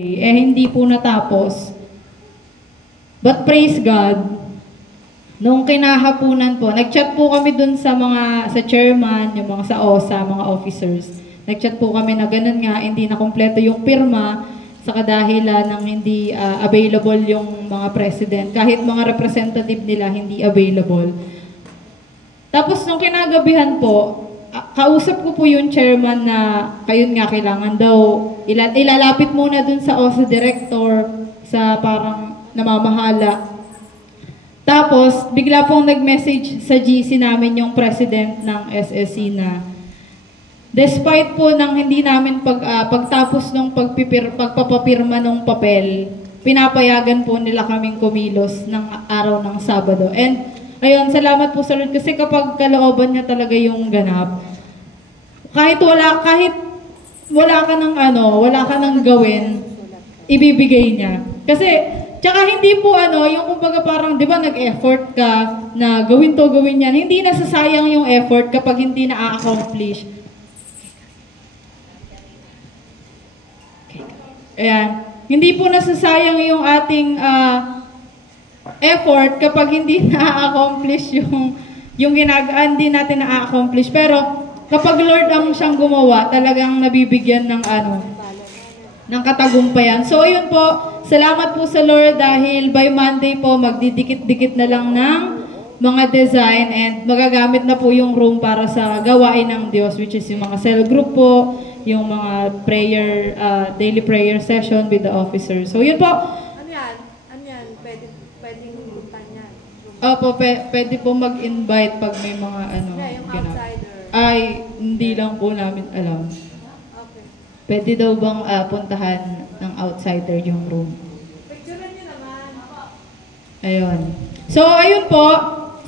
Hindi po natapos. But praise God, nung kinahapunan po, nag-chat po kami dun sa chairman, yung mga sa OSA, mga officers. Nag-chat po kami na ganun nga, hindi na kompleto yung pirma sa kadahilan ng hindi available yung mga president. Kahit mga representative nila, hindi available. Tapos nung kinagabihan po, kausap ko po yung chairman na kayon nga kailangan daw ilalapit muna dun sa OSA director sa parang namamahala. Tapos bigla pong nag-message sa GC namin yung president ng SSC na despite po ng hindi namin pagtapos ng pagpapapirma ng papel, pinapayagan po nila kaming kumilos ng araw ng Sabado. And ayun, salamat po sa Lord kasi kapag kalooban niya talaga yung ganap, kahit wala ka nang gawin, ibibigay niya. Kasi, tsaka hindi po yung kumbaga parang, di ba, nag-effort ka na gawin to, gawin yan. Hindi nasasayang yung effort kapag hindi na-accomplish. Ayan. Hindi po nasasayang yung ating effort kapag hindi na-accomplish yung ginagaan, hindi natin na-accomplish. Pero kapag Lord ang siyang gumawa, talagang nabibigyan ng ng katagumpayan. So ayun po, salamat po sa Lord dahil by Monday po magdidikit-dikit na lang ng mga design and magagamit na po yung room para sa gawain ng Diyos, which is yung mga cell group po, yung mga prayer, daily prayer session with the officers. So yun po. Ano yan? Pwedeng lutan yan. Opo, pwede po mag-invite pag may mga yung outsider. Ay, hindi lang po namin alam. Okay. Pwede daw bang puntahan ng outsider yung room? Picturean nyo naman. Ayun. So, ayun po.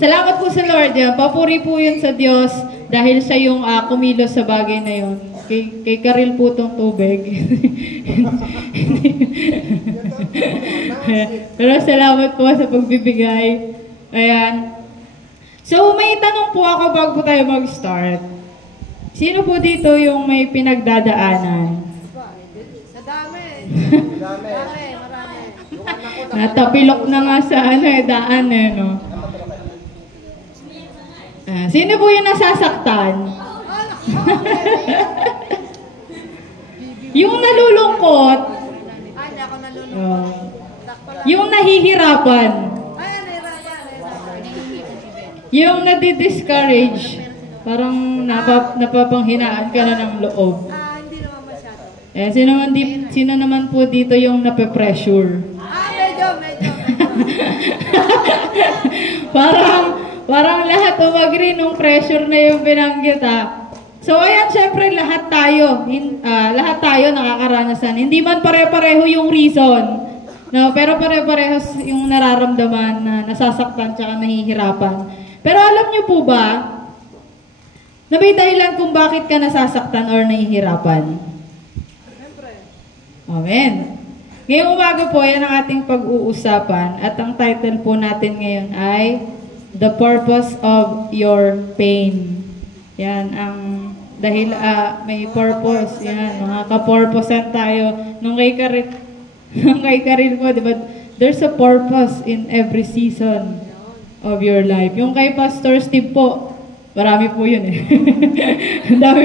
Salamat po sa Lord. Yan. Papuri po yun sa Diyos dahil siya yung kumilos sa bagay na yun. Kay Karil po tong tubig. Pero salamat po sa pagbibigay. Ayan. So, may tanong po ako bago tayo mag-start. Sino po dito yung may pinagdadaanan? Sa dami. Marami. Natapilok na nga sa daan no? Sino po yung nasasaktan? Yung nalulungkot. Hindi ako nalulungkot. Yung nahihirapan. Yung nadi-discourage, parang napapanghinaan ka na ng loob. Hindi naman masyado. Sino naman po dito yung nape-pressure? Medyo. parang lahat umagri nung pressure na yung binanggit So ayan, syempre lahat tayo nakakaranasan. Hindi man pare-pareho yung reason. No, pero pare-pareho yung nararamdaman na nasasaktan tsaka nahihirapan. Pero alam niyo po ba, na may dahilan kung bakit ka nasasaktan or nahihirapan? Siyempre. Amen. Ngayong umaga po, yan ang ating pag-uusapan. At ang title po natin ngayon ay The Purpose of Your Pain. Yan, dahil may purpose. Yan, mga ka-purposean tayo. Nung kay Karil po, diba? There's a purpose in every season of your life. Yung kay Pastor Steve po, marami po yun Ang dami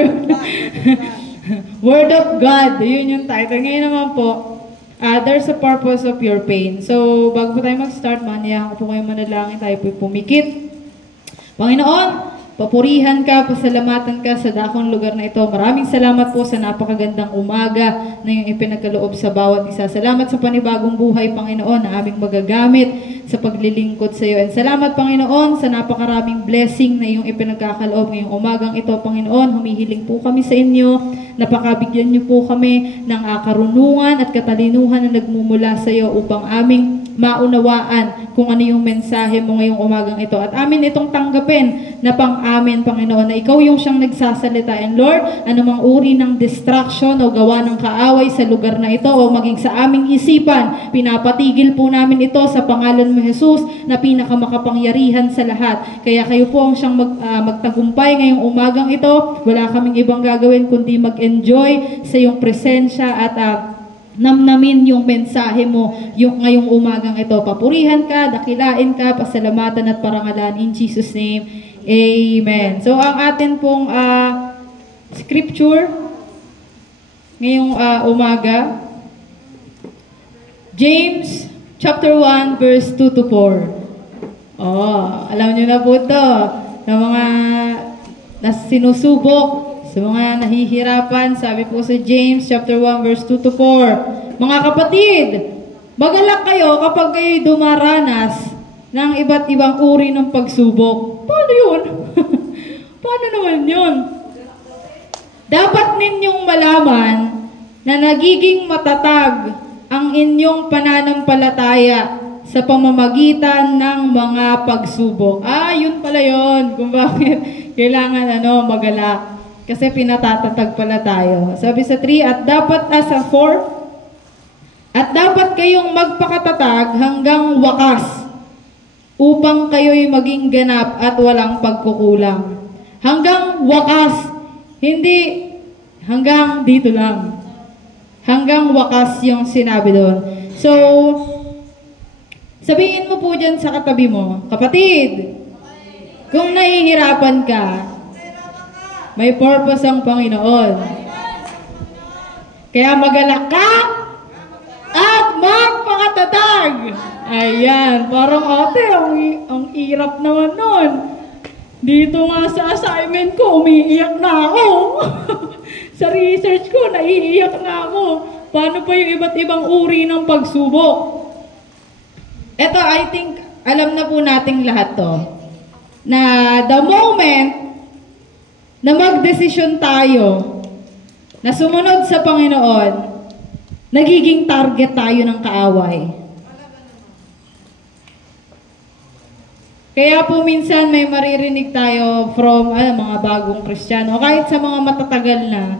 Word of God, yun yung title. Ngayon naman po, there's a purpose of your pain. So, bago po tayo mag-start, maniyahan ko po kayo manalangin, tayo po pumikit. Panginoon, papurihan ka, pasalamatan ka sa dakong lugar na ito. Maraming salamat po sa napakagandang umaga na yung ipinagkaloob sa bawat isa. Salamat sa panibagong buhay, Panginoon, na aming magagamit sa paglilingkod sa iyo. And salamat, Panginoon, sa napakaraming blessing na iyong ipinagkakaloob ngayong umagang ito, Panginoon. Humihiling po kami sa inyo. Napakabigyan niyo po kami ng karunungan at katalinuhan na nagmumula sa iyo upang aming maunawaan kung ano yung mensahe mo ngayong umagang ito. At amin itong tanggapin na pang-amin, Panginoon, na ikaw yung siyang nagsasalita. And Lord, anumang uri ng distraction o gawa ng kaaway sa lugar na ito o maging sa aming isipan, pinapatigil po namin ito sa pangalan mo, Jesus, na pinakamakapangyarihan sa lahat. Kaya kayo po ang siyang magtagumpay ngayong umagang ito. Wala kaming ibang gagawin kundi mag-enjoy sa iyong presensya at namnamin yung mensahe mo yung ngayong umagang ito. Papurihan ka, dakilain ka, pasalamatan at parangalan in Jesus' name. Amen. So ang atin pong scripture ngayong umaga, James chapter 1 verse 2 to 4. Alam niyo na po ito. Sa mga sinusubok, sa mga nahihirapan, sabi po sa James chapter 1 verse 2 to 4. Mga kapatid, magalak kayo kapag kayo dumaranas ng iba't ibang uri ng pagsubok. Paano yun? Paano naman yun? Dapat ninyong malaman na nagiging matatag ang inyong pananampalataya sa pamamagitan ng mga pagsubok. Yun pala yun. Kung bakit kailangan magalak. Kasi pinatatatag pala tayo. Sabi sa 3, at dapat sa 4, at dapat kayong magpakatatag hanggang wakas upang kayo'y maging ganap at walang pagkukulang. Hanggang wakas, hindi hanggang dito lang. Hanggang wakas yung sinabi doon. So, sabihin mo po dyan sa katabi mo, kapatid, kung nahihirapan ka, may purpose ang Panginoon. Kaya magalak ka at magpakatatag. Ayan, parang ate, ang hirap naman nun. Dito nga sa assignment ko, umiiyak na ako. Sa research ko, naiiyak na ako. Paano pa yung iba't ibang uri ng pagsubok? Ito, I think, alam na po nating lahat to. Na the moment na magdesisyon tayo na sumunod sa Panginoon, nagiging target tayo ng kaaway. Kaya po minsan may maririnig tayo from mga bagong Kristiyano, kahit sa mga matatagal na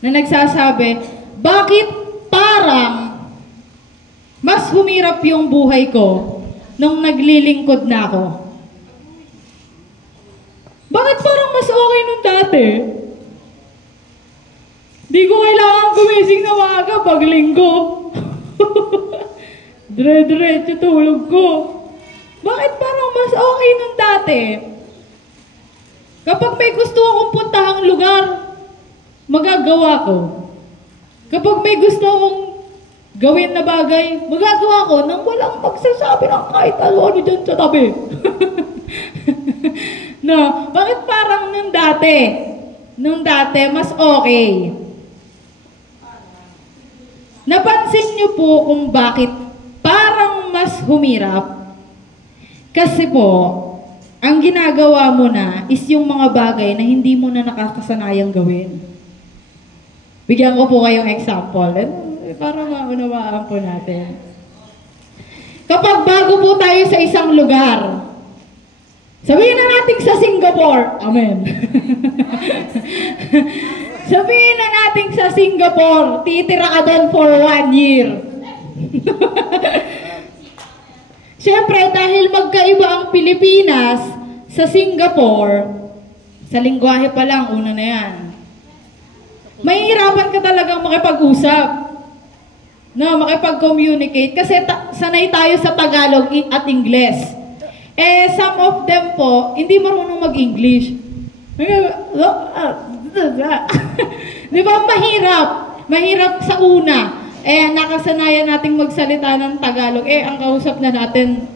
nagsasabi, bakit parang mas humirap yung buhay ko nung naglilingkod na ako? Bakit parang mas okay nung dati? Di ko kailangan gumising na maaga pag linggo. Dire-diretso tulog ko. Bakit parang mas okay nung dati? Kapag may gusto akong puntahang lugar, magagawa ko. Kapag may gusto akong gawin na bagay, magagawa ko nang walang magsasabi ng kahit ano dyan sa tabi. No, bakit parang nung dati mas okay? Napansin niyo po kung bakit parang mas humirap? Kasi po, ang ginagawa mo na is yung mga bagay na hindi mo na nakakasanayang gawin. Bigyan ko po kayong example, para maunawaan po natin. Kapag bago po tayo sa isang lugar, sabihin na natin sa Singapore. Amen. Sabihin na natin sa Singapore, titira ka doon for 1 year. Siyempre, dahil magkaiba ang Pilipinas sa Singapore, sa lingwahe pa lang, una na yan. Mahihirapan ka talagang makipag-usap. No, makipag-communicate. Kasi sanay tayo sa Tagalog at Ingles. Some of them po, hindi marunong mag-English. Di ba? Mahirap sa una. Nakasanayan nating magsalita ng Tagalog. Ang kausap na natin,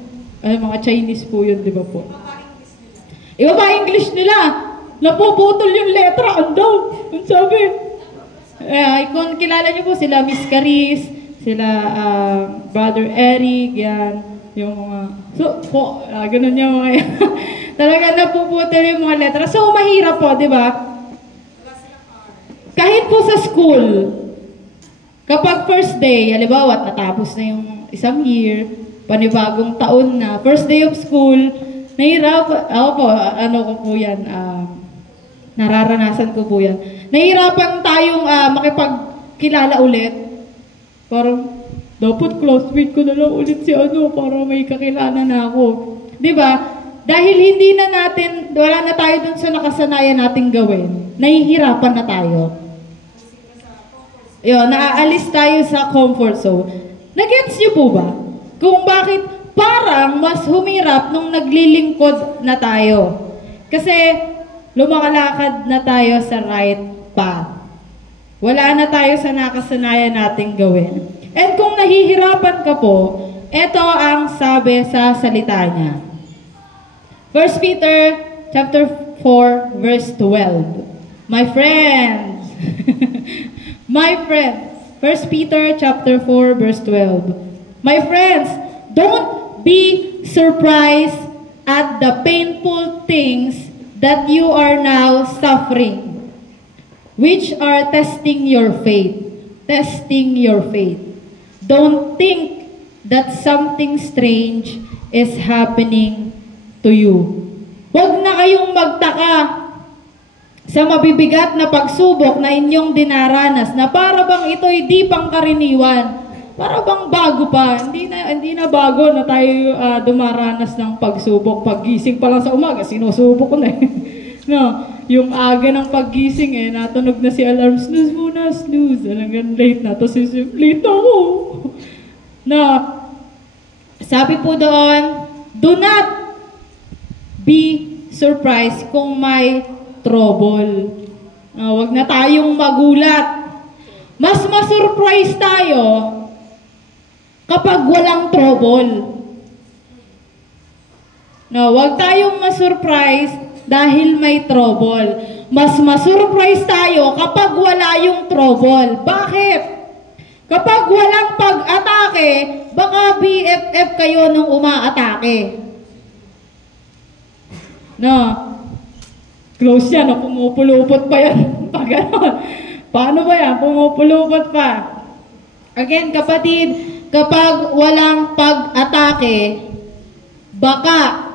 mga Chinese po yun, di ba po? Iba ba English nila? Napuputol yung letra, andaw. Ang sabi. Kung kilala niyo po sila, Miss Caris, sila Brother Eric, yan. Yung mga, ganun yung mga, talaga napuputol yung mga letra. So, mahirap po, di ba? Kahit po sa school, kapag first day, halimbawa, natapos na yung isang year, panibagong taon na, first day of school, nahirap, ako po, ko po yan, nararanasan ko po yan. Nahirapan tayong makipagkilala ulit. Parang, dapat classmate ko na lang ulit si para may kakilala na ako. Diba? Dahil hindi na natin, wala na tayo dun sa nakasanayan nating gawin, nahihirapan na tayo. Yun, naaalis tayo sa comfort zone. Nagets niyo po ba? Kung bakit parang mas humirap nung naglilingkod na tayo. Kasi lumakalakad na tayo sa right path. Wala na tayo sa nakasanayan nating gawin. And kung nahihirapan ka po, ito ang sabi sa salita niya. 1 Peter chapter 4 verse 12. My friends, my friends, 1 Peter chapter 4 verse 12. My friends, don't be surprised at the painful things that you are now suffering, which are testing your faith. Testing your faith. Don't think that something strange is happening to you. Huwag na kayong magtaka sa mabibigat na pagsubok na inyong dinaranas na para bang ito'y di pangkaraniwan. Para bang bago pa. Hindi na bago na tayo dumaranas ng pagsubok. Paggising pa lang sa umaga, sinusubok ko na eh. No, yung aga ng paggising eh, natunog na si alarm, snooze muna, snooze. Hanggang late na. Tapos late ako. No, sabi po doon, do not be surprised kung may trouble. Wag na tayong magulat. Mas masurprise tayo kapag walang trouble. Wag tayong masurprise dahil may trouble. Mas masurprise tayo kapag wala yung trouble. Bakit? Kapag walang pag-atake, baka BFF kayo nung umaatake. Close yan, pumupulupot pa yan. Pag gano'n. Paano ba yan? Pumupulupot pa. Again, kapatid, kapag walang pag-atake, baka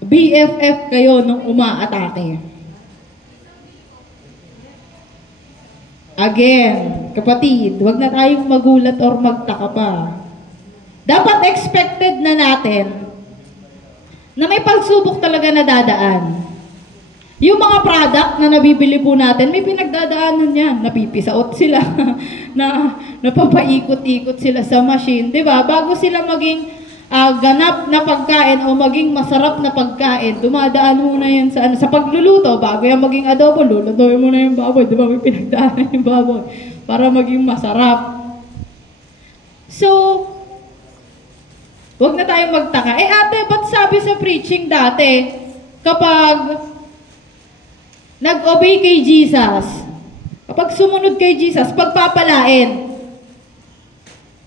BFF kayo nung umaatake. Again, kapatid, wag na tayong magulat or magtaka pa. Dapat expected na natin na may pagsubok talaga na dadaan. Yung mga product na nabibili po natin, may pinagdadaanan yan. Napipisaot sila, na napapaikot-ikot sila sa machine. Diba? Bago sila maging ganap na pagkain o maging masarap na pagkain, dumadaan muna yan sa pagluluto. Bago yan maging adobo, lulutuin mo na yung baboy. Diba? May pinagdaanan yung baboy para maging masarap. So, huwag na tayong magtaka. Ate, ba't sabi sa preaching dati, kapag nag-obey kay Jesus, kapag sumunod kay Jesus, pagpapalain,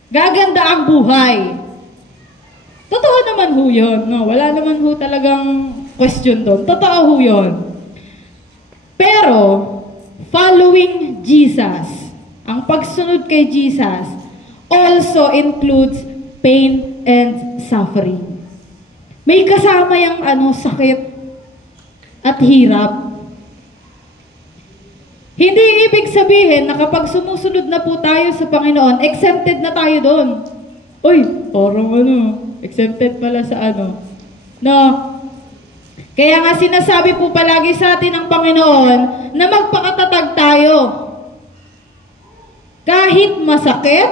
gaganda ang buhay. Totoo naman ho yun. Wala naman ho talagang question doon. Totoo ho yun. Pero, following Jesus, ang pagsunod kay Jesus, also includes pain and suffering. May kasama yung sakit at hirap. Hindi ibig sabihin na kapag sumusunod na po tayo sa Panginoon, exempted na tayo doon. Uy, parang exempted pala sa No. Kaya nga sinasabi po palagi sa atin ng Panginoon na magpakatatag tayo. Kahit masakit,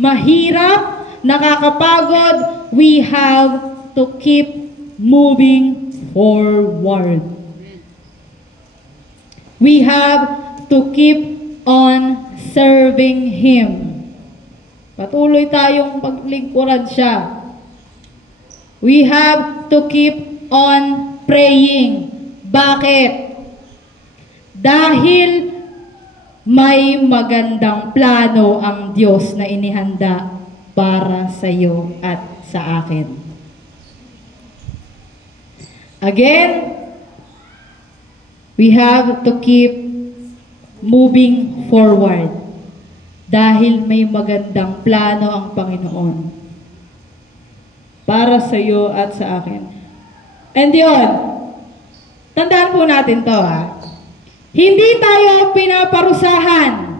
mahirap, nakakapagod, we have to keep moving forward. We have to keep on serving Him. Patuloy tayong paglingkuran siya. We have to keep on praying. Bakit? Dahil may magandang plano ang Diyos na inihanda para sa iyo at sa akin. Again, we have to keep moving forward dahil may magandang plano ang Panginoon para sa iyo at sa akin. And yun, tandaan po natin to Hindi tayo pinaparusahan.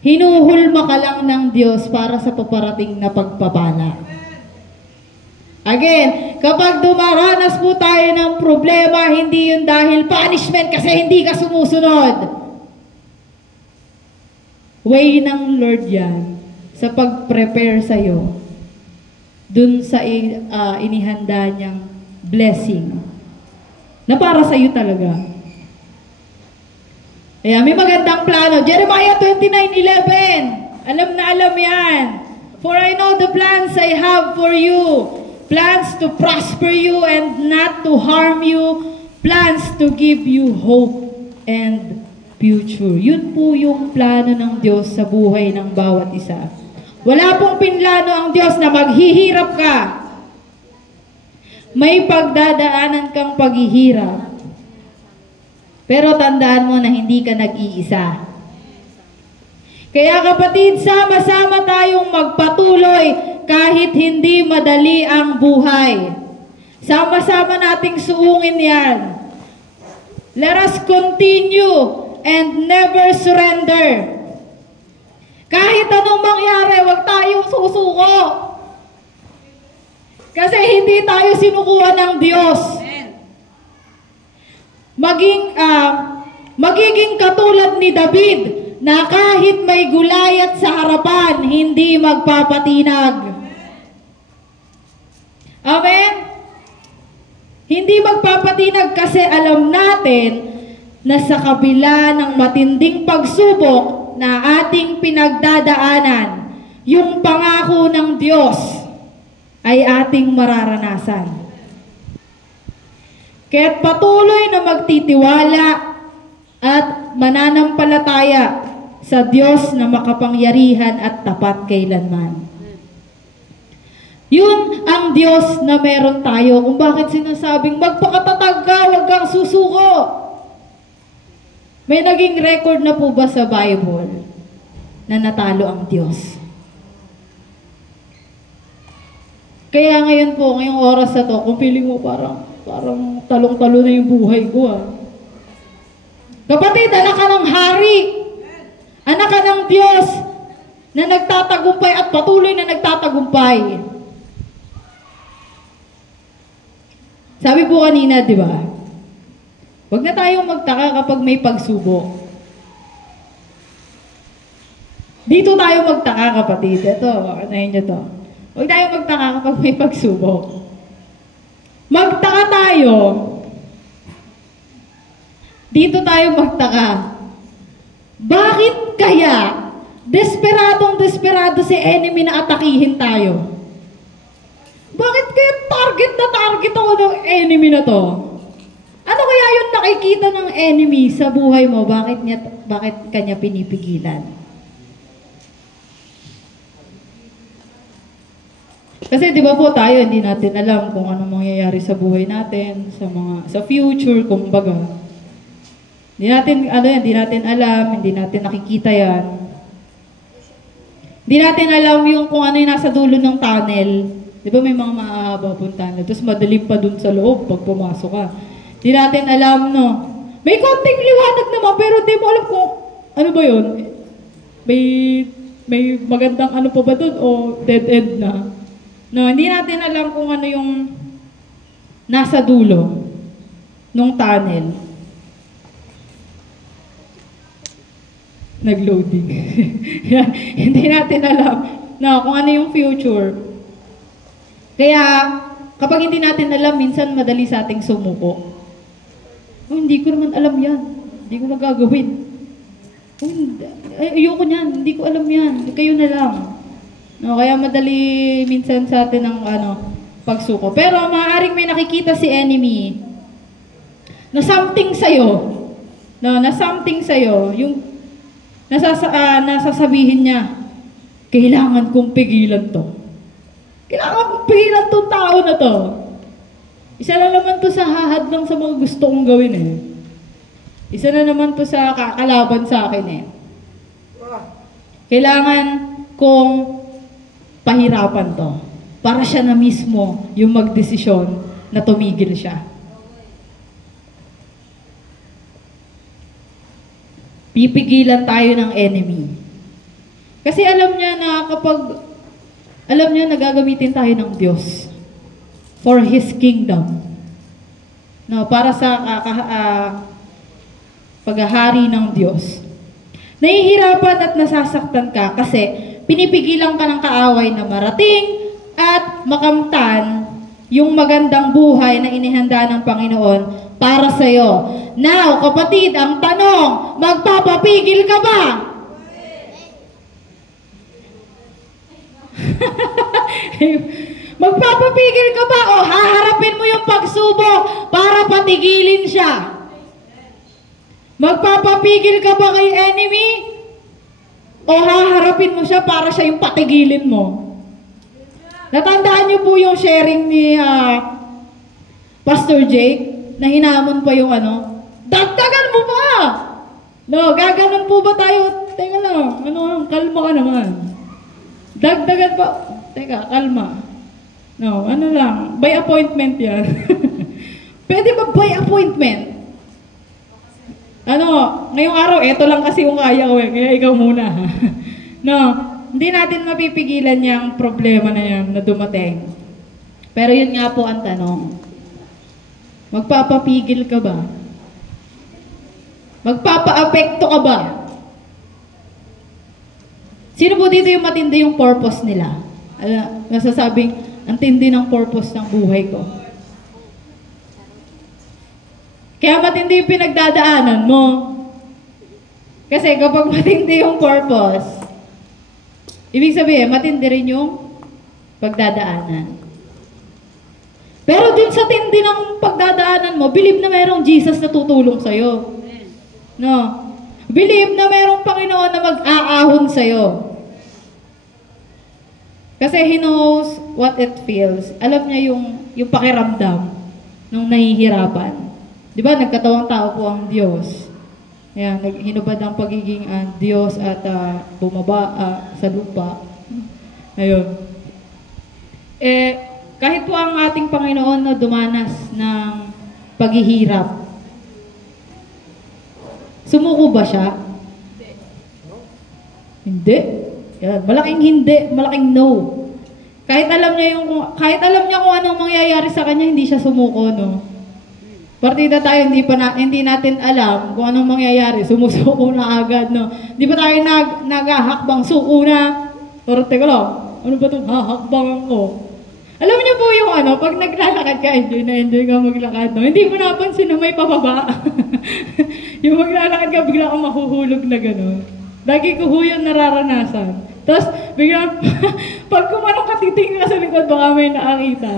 Hinuhulma ka lang ng Diyos para sa paparating na pagpapala. Again, kapag dumaranas po tayo ng problema, hindi yun dahil punishment kasi hindi ka sumusunod. way ng Lord yan sa pag-prepare sa'yo dun sa inihanda niyang blessing na para sa'yo talaga. Kaya may magandang plano. Jeremiah 29:11. Alam na alam yan. For I know the plans I have for you. Plans to prosper you and not to harm you. Plans to give you hope and future. Yun po yung plano ng Diyos sa buhay ng bawat isa. Wala pong pinlano ang Diyos na maghihirap ka. May pagdadaanan kang paghihirap. Pero tandaan mo na hindi ka nag-iisa. Kaya kapatid, sama-sama tayong magpatuloy kahit hindi madali ang buhay. Sama-sama nating suungin yan. Let us continue and never surrender. Kahit anong mangyari, huwag tayong susuko. Kasi hindi tayo sinukuha ng Diyos. Magiging katulad ni David na kahit may gulayat sa harapan, hindi magpapatinag. Amen? Hindi magpapatinag kasi alam natin na sa kabila ng matinding pagsubok na ating pinagdadaanan, yung pangako ng Diyos ay ating mararanasan. Kaya't patuloy na magtitiwala at mananampalataya sa Diyos na makapangyarihan at tapat kailanman. Yun ang Diyos na meron tayo kung bakit sinasabing magpakatatag ka, huwag kang susuko. May naging record na po ba sa Bible na natalo ang Diyos? Kaya ngayon po, ngayong oras na to, kung feeling mo parang talong-talo na yung buhay ko Kapatid, anak ka ng hari. Anak ka ng Diyos na nagtatagumpay at patuloy na nagtatagumpay. Sabi po kanina, di ba? Huwag na tayong magtaka kapag may pagsubok. Dito tayo magtaka, kapatid. Ito, anayin nyo to. Huwag tayong magtaka kapag may pagsubok. Magtaka tayo. Dito tayo magtaka. Bakit kaya desperado si enemy na atakihin tayo? Bakit kaya target ako ng enemy na to? Ano kaya yung nakikita ng enemy sa buhay mo? Bakit kanya pinipigilan? Kasi di ba po tayo, hindi natin alam kung anong mangyayari sa buhay natin, sa future, kumbaga. Hindi natin alam, hindi natin nakikita yan. Hindi natin alam kung ano yung nasa dulo ng tunnel. Di ba may mga mahaba pong tunnel, tapos madilim pa dun sa loob pag pumasok ka. Hindi natin alam, no? May konting liwanag naman, pero di mo alam kung ano ba yun? May magandang ano pa ba dun o dead end na? No, hindi natin alam kung ano yung nasa dulo nung tunnel. Nag-loading. Hindi natin alam kung ano yung future. Kaya, kapag hindi natin alam, minsan madali sa ating sumuko. Hindi ko naman alam yan. Hindi ko magagawin. Ayoko niyan. Hindi ko alam yan. Kayo na lang. No, kaya madali minsan sa atin ang pagsuko. Pero maaaring may nakikita si enemy na something sa'yo. No, na something sa'yo. Yung nasasabihin niya, kailangan kong pigilan to. Kailangan kong pigilan tong tao na to. Isa na naman to sa hahad lang sa mga gusto kong gawin Isa na naman to sa kakalaban sa akin Kailangan kong pahirapan to. Para siya na mismo yung magdesisyon na tumigil siya. Pipigilan tayo ng enemy. Kasi alam niya na gagamitin tayo ng Diyos for His kingdom. No, para sa paghahari ng Diyos. Nahihirapan at nasasaktan ka kasi pinipigilan ka ng kaaway na marating at makamtan yung magandang buhay na inihanda ng Panginoon para sa'yo. Now, kapatid, ang tanong, magpapapigil ka ba? Magpapapigil ka ba o haharapin mo yung pagsubok para patigilin siya? Magpapapigil ka ba kay enemy o haharapin mo siya para siya yung patigilin mo? Natandaan niyo po yung sharing ni Pastor Jake na hinamon pa yung dagdagan mo pa! No, gaganon po ba tayo? Teka lang, kalma ka naman. Dagdagan pa. Teka, kalma. No, lang, by appointment yan. Pwede ba by appointment? Ngayong araw, eto lang kasi yung kaya ko kaya ikaw muna. No, hindi natin mapipigilan yung problema na yan na dumating. Pero yun nga po ang tanong. Magpapapigil ka ba? Magpapaapekto ka ba? Sino po dito yung matindi yung purpose nila? Nasasabing, ang tindi ng purpose ng buhay ko. Kaya matindi yung pinagdadaanan mo. Kasi kapag matindi yung purpose, ibig sabihin, matindi rin yung pagdadaanan. Pero din sa tindi ng pagdadaanan mo, believe na mayroong Jesus na tutulong sa'yo. No? Believe na mayroong Panginoon na mag-aahon sa'yo. Kasi He knows what it feels. Alam niya yung pakiramdam nung nahihirapan. Di ba, nagkatawang tao po ang Diyos. Ayan, hinubad ang pagiging Diyos at bumaba sa lupa. Ayun. Kahit po ang ating Panginoon na dumanas ng paghihirap, sumuko ba siya? Hindi. Yan, malaking hindi, malaking no. Kahit alam niya kung anong mangyayari sa kanya, hindi siya sumuko, no. Partida tayo, hindi natin alam kung anong mangyayari, sumusuko na agad, no. Hindi pa tayo naghahakbang suko na. Pero teka lang, ano ba itong hahakbangan ko? Alam niyo po yung pag naglalakad ka, enjoy ka maglakad, no? Hindi mo napansin na may pababa. Yung maglalakad ka, bigla kang mahuhulog na gano'n. Lagi ko yun nararanasan. Tapos, bigla, pag kumanong ka, titingin ka sa likod, baka may nakakita.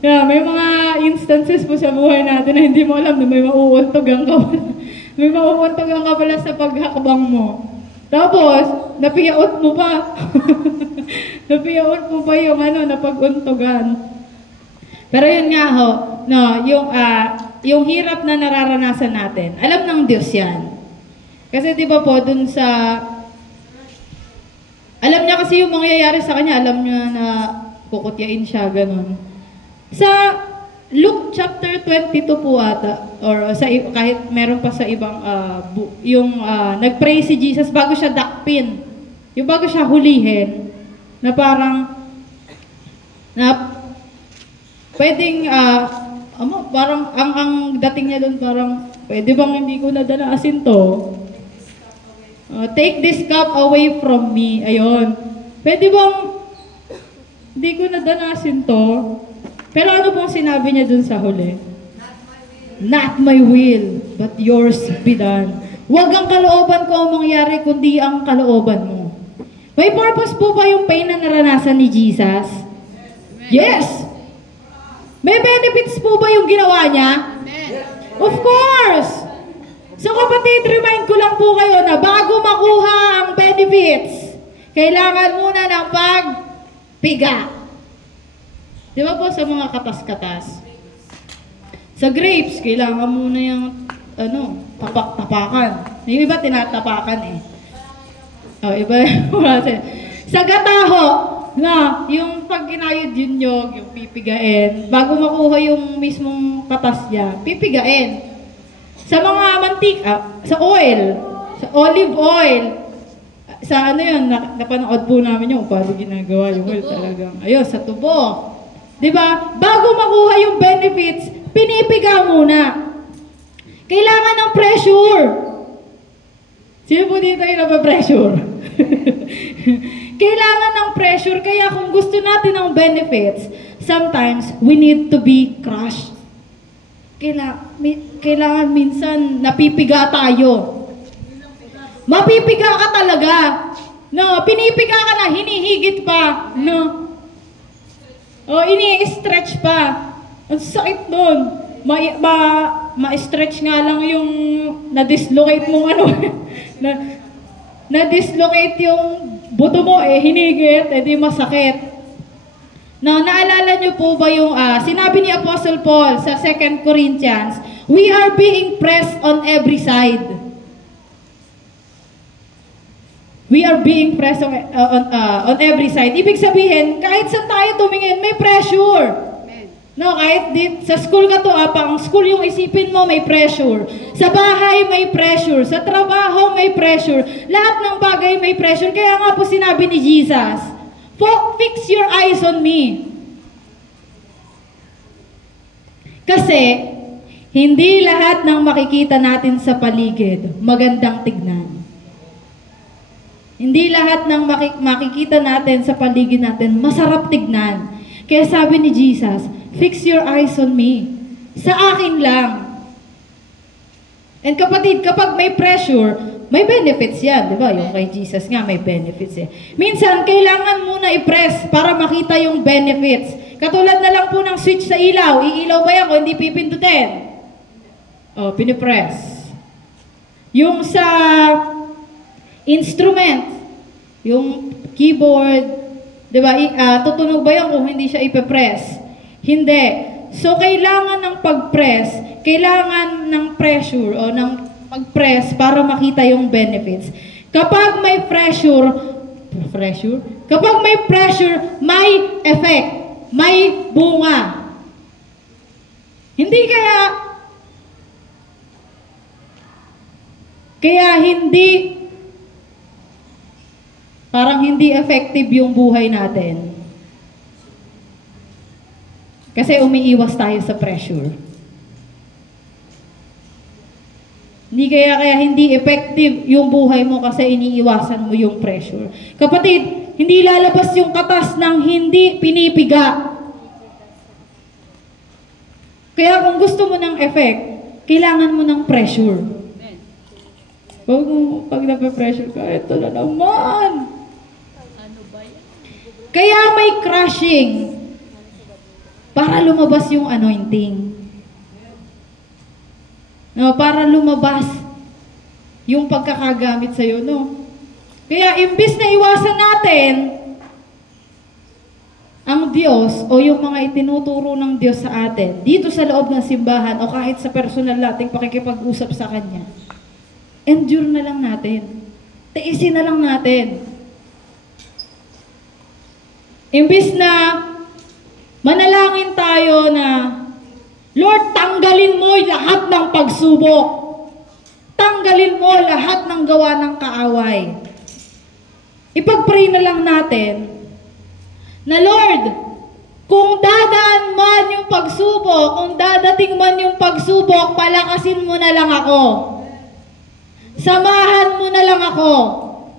May mga instances po sa buhay natin na hindi mo alam na may mauuntogan ka pala. May mauuntogan ka pala sa paghakbang mo. Tapos, napiyaot mo pa. Napiyaot mo pa yung napag-untogan. Pero yun nga ho, no, yung hirap na nararanasan natin, alam ng Diyos yan. Kasi di ba po, dun sa, alam niya kasi yung mangyayari sa kanya, alam niya na kukutyain siya, ganun. Sa Luke chapter 22 po ata, or kahit meron pa sa ibang, nag-pray si Jesus bago siya dakpin. Yung bago siya hulihin, na parang, pwedeng, parang, ang dating niya doon parang, pwede bang hindi ko nadalaasin to? Take this cup away from me. Ayun. Pwede bang hindi ko nadanasin to? Pero ano pong sinabi niya dun sa huli? Not my will, but yours be done. Huwag ang kalooban ko ang mangyari, kundi ang kalooban mo. May purpose po ba yung pain na naranasan ni Jesus? Yes! May benefits po ba yung ginawa niya? Of course! So kapatid, remind ko lang po kayo na bago makuha ang benefits, kailangan muna ng pagpiga. Di ba po sa mga katas-katas? Sa grapes, kailangan muna yung tapak-tapakan. Yung iba tinatapakan eh. Iba sa gataho, na yung pag ginayod yung nyog, yung pipigain, bago makuha yung mismong katas niya, pipigain. Sa mga mantika, sa oil, sa olive oil, sa napanood po namin yung paano ginagawa yung oil talagang. Ayun, sa tubo. Diba? Bago makuha yung benefits, pinipiga muna. Kailangan ng pressure. Sino po dito yung napapressure? Kailangan ng pressure, kaya kung gusto natin ng benefits, sometimes we need to be crushed. Kailangan minsan napipiga tayo. Mapipiga ka talaga. No, pinipiga ka na, hinihigit pa. No. O, ini-stretch pa. Ang sakit nun. Ma-stretch nga lang yung na-dislocate mong ano. na-dislocate yung buto mo, hinigit, di masakit. No, naalala niyo po ba yung sinabi ni Apostle Paul sa 2 Corinthians, we are being pressed on every side. We are being pressed on every side. Ibig sabihin, kahit saan tayo tumingin, may pressure. No, kahit sa school ka to, pang school yung isipin mo, may pressure. Sa bahay, may pressure. Sa trabaho, may pressure. Lahat ng bagay may pressure. Kaya nga po sinabi ni Jesus, fix your eyes on me. Kasi, hindi lahat ng makikita natin sa paligid magandang tignan. Hindi lahat ng makikita natin sa paligid natin masarap tignan. Kaya sabi ni Jesus, fix your eyes on me. Sa akin lang. And kapatid, kapag may pressure, may benefits yan. Diba? Yung kay Jesus nga, may benefits eh. Minsan, kailangan muna i-press para makita yung benefits. Katulad na lang po ng switch sa ilaw. Iilaw ba yan kung hindi pipindutin? O, pinipress. Yung sa instrument, yung keyboard, diba? Tutunog ba yan kung hindi siya ipipress? Hindi. So, kailangan ng pag-press, kailangan ng pressure o ng pag-press para makita yung benefits. Kapag may kapag may pressure, may effect, may bunga. Hindi kaya hindi parang hindi effective yung buhay natin. Kasi umiiwas tayo sa pressure. Hindi kaya hindi effective yung buhay mo kasi iniiwasan mo yung pressure. Kapatid, hindi lalabas yung katas ng hindi pinipiga. Kaya kung gusto mo ng effect, kailangan mo ng pressure. Pag nape-pressure ka, ito na naman. Kaya may crushing para lumabas yung anointing. No, para lumabas yung pagkakagamit sa'yo, no? Kaya imbis na iwasan natin ang Diyos o yung mga itinuturo ng Diyos sa atin, dito sa loob ng simbahan o kahit sa personal nating pakikipag-usap sa Kanya, endure na lang natin. Tiisin na lang natin. Imbis na manalangin tayo na, Lord, tanggalin mo lahat ng pagsubok. Tanggalin mo lahat ng gawa ng kaaway. Ipag-pray na lang natin na, Lord, kung dadaan man yung pagsubok, kung dadating man yung pagsubok, palakasin mo na lang ako. Samahan mo na lang ako.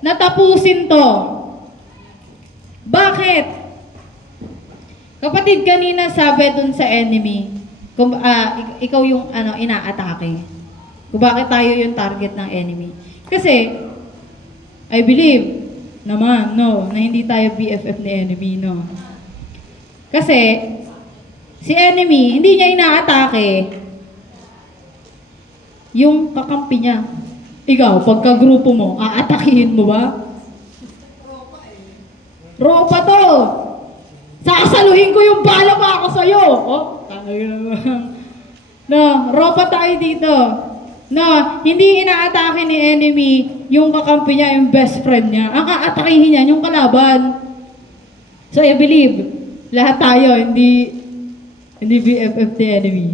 Natapusin to. Bakit? Kapatid, kanina sabi dun sa enemy, kung, ikaw yung inaatake. Kung bakit tayo yung target ng enemy. Kasi, I believe naman, na hindi tayo BFF ni enemy, no. Kasi, si enemy, hindi niya inaatake yung kakampi niya. Ikaw, pagka-grupo mo, aatakihin mo ba? Ropa to! Sasaluhin ko yung bala pa ako sa'yo! Oh, no, ropa tayo dito. No, hindi inaatake ni enemy yung kakampi niya, yung best friend niya. Ang aatakihin niya, yung kalaban. So, I believe, lahat tayo, hindi BFF ni enemy.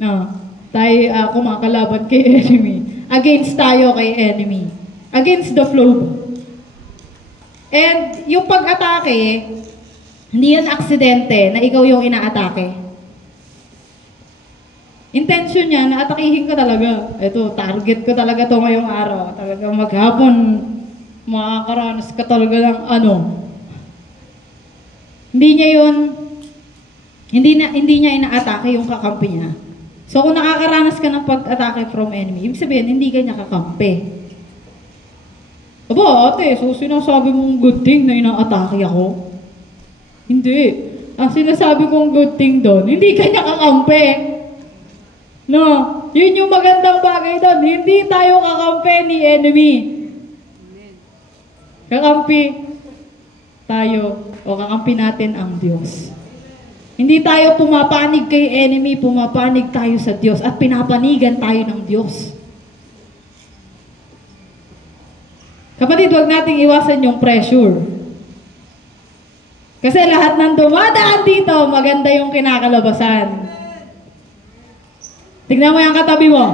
No, tayo kumakalaban kay enemy. Against tayo kay enemy. Against the flow. And yung pag-atake, hindi yan aksidente na ikaw yung inaatake. intention niya na atakihin ko talaga. Ito, target ko talaga to ngayong araw. Talaga maghapon, makakaranas ka talaga ng ano. Hindi niya yun, hindi niya inaatake yung kakampi niya. So kung nakakaranas ka ng pag-atake from enemy, ibig sabihin, hindi ka niya kakampi. Aba, ate, so sinasabi mong good thing na inaatake ako? Hindi. Ang sinasabi kong good thing doon, hindi ka niya kakampi. No, yun yung magandang bagay doon. Hindi tayo kakampi ni enemy. Kakampi tayo o kakampi natin ang Diyos. Hindi tayo pumapanig kay enemy, pumapanig tayo sa Diyos at pinapanigan tayo ng Diyos. Kapatid, huwag nating iwasan yung pressure. Kasi lahat ng dumadaan dito, maganda yung kinakalabasan. Tignan mo yung katabi mo.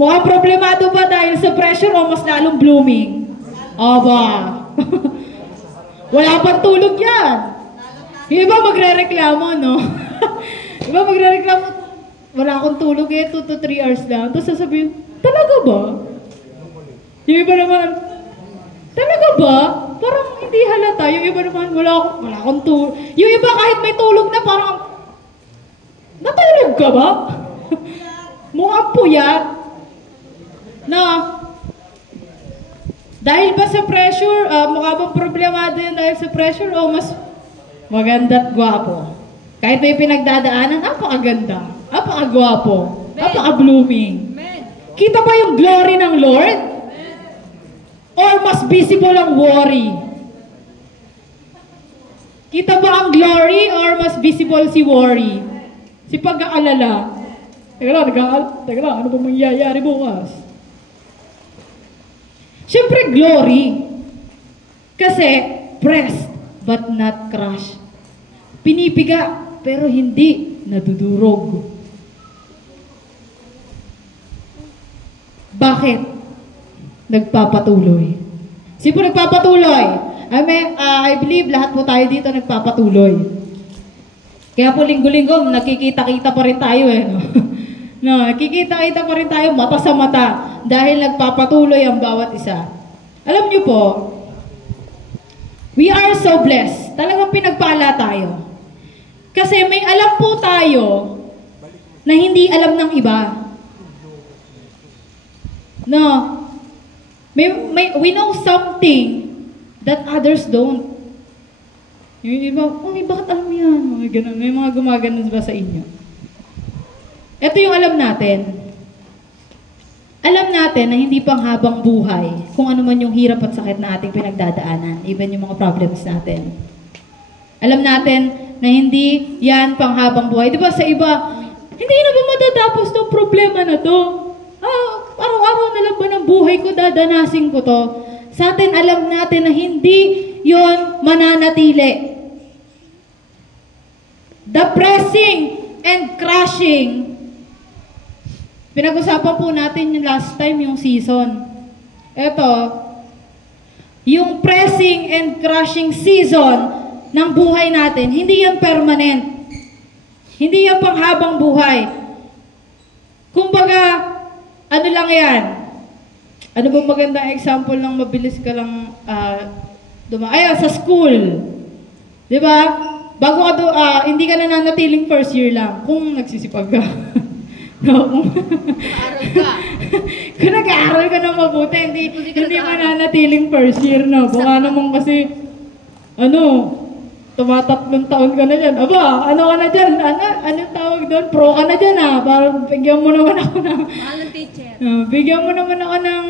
Mukhang problemado ba dahil sa pressure o mas lalong blooming? Aba. Wala pang tulog yan. Yung iba magre-reklamo, no? Iba magre-reklamo, wala akong tulog 2 to 3 hours lang. Tapos sasabihin, talaga ba? Yung iba naman, talaga ba? Parang hindi halata. Yung iba naman, wala akong tulog. Yung iba kahit may tulog na, parang, natulog ka ba? Mukhang puyat. Na, dahil ba sa pressure, mukha bang problemado yun dahil sa pressure o mas maganda at gwapo? Kahit may pinagdadaanan, napakaganda, napakagwapo, napaka-blooming. Kita ba yung glory ng Lord? Or mas visible ang worry? Kita ba ang glory or mas visible si worry? Si pag-aalala. Teka lang, ano ba mangyayari bukas? Siyempre, glory. Kasi, pressed but not crushed. Pinipiga, pero hindi nadudurog. Bakit? Nagpapatuloy. Sino nagpapatuloy? I believe lahat po tayo dito nagpapatuloy. Kaya po linggo-linggo, nakikita-kita pa rin tayo no? No, nakikita-kita pa rin tayo mata sa mata dahil nagpapatuloy ang bawat isa. Alam niyo po, we are so blessed. Talagang pinagpala tayo. Kasi may alam po tayo na hindi alam ng iba. No, we know something that others don't. Yung iba, bakit alam yan? Mga ganun. May mga gumaganon ba sa inyo? Ito yung alam natin. Alam natin na hindi pang habang buhay kung ano man yung hirap at sakit na ating pinagdadaanan, even yung mga problems natin. Alam natin na hindi yan pang habang buhay. Di ba sa iba, hindi na ba matatapos ng problema na to? Araw-araw na lang ba ng buhay ko, dadanasin ko to? Sa atin, alam natin na hindi yon mananatili. The pressing and crushing. Pinag-usapan po natin yung last time, yung season. Ito, yung pressing and crushing season ng buhay natin, hindi yan permanent. Hindi yan panghabang buhay. Kumbaga, ano lang yan? Ano ba magandang example ng mabilis ka lang sa school. Diba? Bago ka hindi ka nananatiling first year lang. Kung nagsisipag ka. No. Kung nag-aaral ka na mabuti, hindi mananatiling first year, no? Baka naman kasi, tumatatlong taon ka na dyan. Aba, ano ka na dyan? Anong tawag doon? Pro ka na dyan, Parang bigyan mo naman ako ng... Mahal ng teacher. Bigyan mo naman ako ng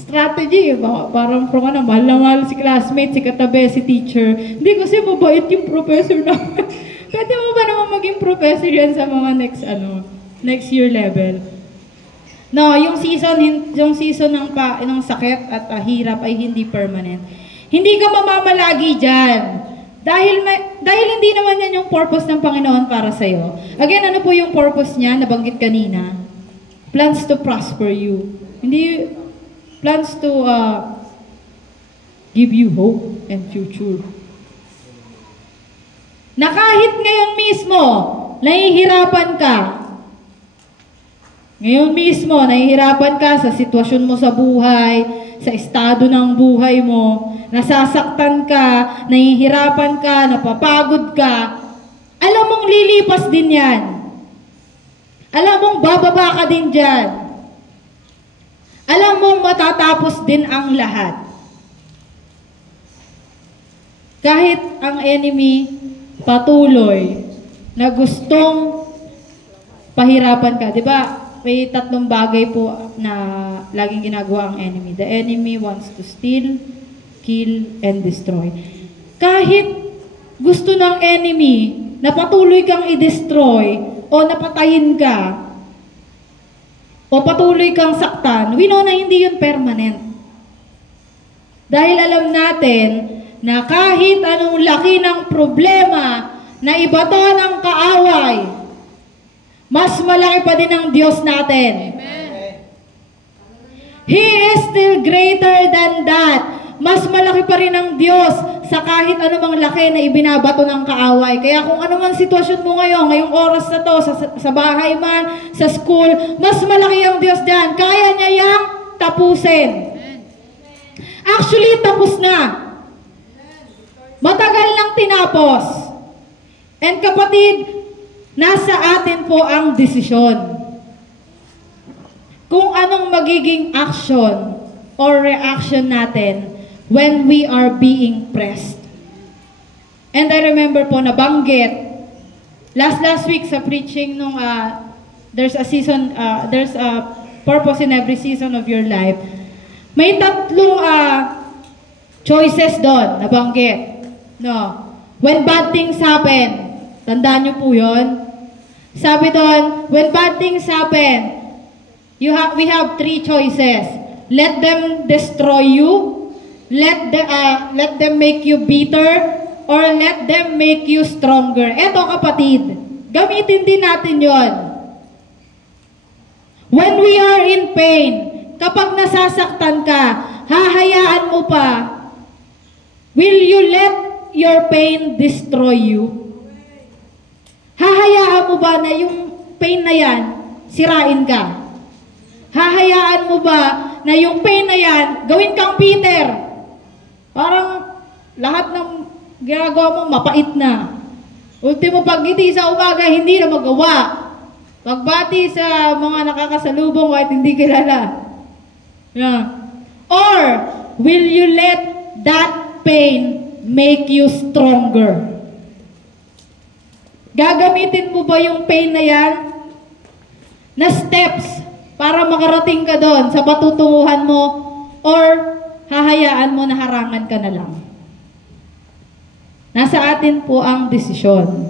strategy. Parang pro ka na. Mahal na mahal si classmate, si katabi, si teacher. Hindi kasi mabait yung professor naman. Pwede mo ba naman maging professor yan sa mga next year level? No, yung season ng sakit at hirap ay hindi permanent. Hindi ka mamamalagi dyan. Dahil hindi naman yan yung purpose ng Panginoon para sa'yo. Again, ano po yung purpose niya? Nabanggit kanina. Plans to prosper you. Hindi, plans to give you hope and future. Na kahit ngayon mismo, nahihirapan ka. Ngayon mismo, nahihirapan ka sa sitwasyon mo sa buhay, sa estado ng buhay mo, nasasaktan ka, nahihirapan ka, napapagod ka. Alam mong lilipas din yan. Alam mong bababa ka din dyan. Alam mong matatapos din ang lahat. Kahit ang enemy patuloy na gustong pahirapan ka. Diba? May tatlong bagay po na laging ginagawa ang enemy. The enemy wants to steal, kill, and destroy. Kahit gusto ng enemy na patuloy kang i-destroy o napatayin ka o patuloy kang saktan, we know na hindi yun permanent. Dahil alam natin na kahit anong laki ng problema na ibato ng kaaway, mas malaki pa din ang Diyos natin. Amen. He is still greater than that. Mas malaki pa rin ang Diyos sa kahit anumang laki na ibinabato ng kaaway. Kaya kung anumang sitwasyon mo ngayon, ngayong oras na to, sa bahay man, sa school, mas malaki ang Diyos dyan. Kaya niya yang tapusin. Actually, tapos na. Matagal nang tinapos. And kapatid, nasa atin po ang desisyon. Kung anong magiging action or reaction natin when we are being pressed. And I remember po, nabanggit, last week sa preaching nung there's a purpose in every season of your life. May tatlong choices doon, nabanggit. No. When bad things happen, tandaan niyo po yun. Sabi doon, when bad things happen, we have three choices. Let them destroy you, let them make you bitter, or let them make you stronger. Eto kapatid, gamitin din natin yon. When we are in pain, kapag nasasaktan ka, hahayaan mo pa, will you let your pain destroy you? Hahayaan mo ba na yung pain na yan, sirain ka? Hahayaan mo ba na yung pain na yan, gawin kang Peter? Parang lahat ng ginagawa mo, mapait na. Ultimo pagngiti sa umaga, hindi na magawa. Pagbati sa mga nakakasalubong kahit hindi kilala. Yeah. Or, will you let that pain make you stronger? Gagamitin mo ba yung pain na yan na steps para makarating ka doon sa patutunguhan mo, or hahayaan mo na harangan ka na lang? Nasa atin po ang desisyon.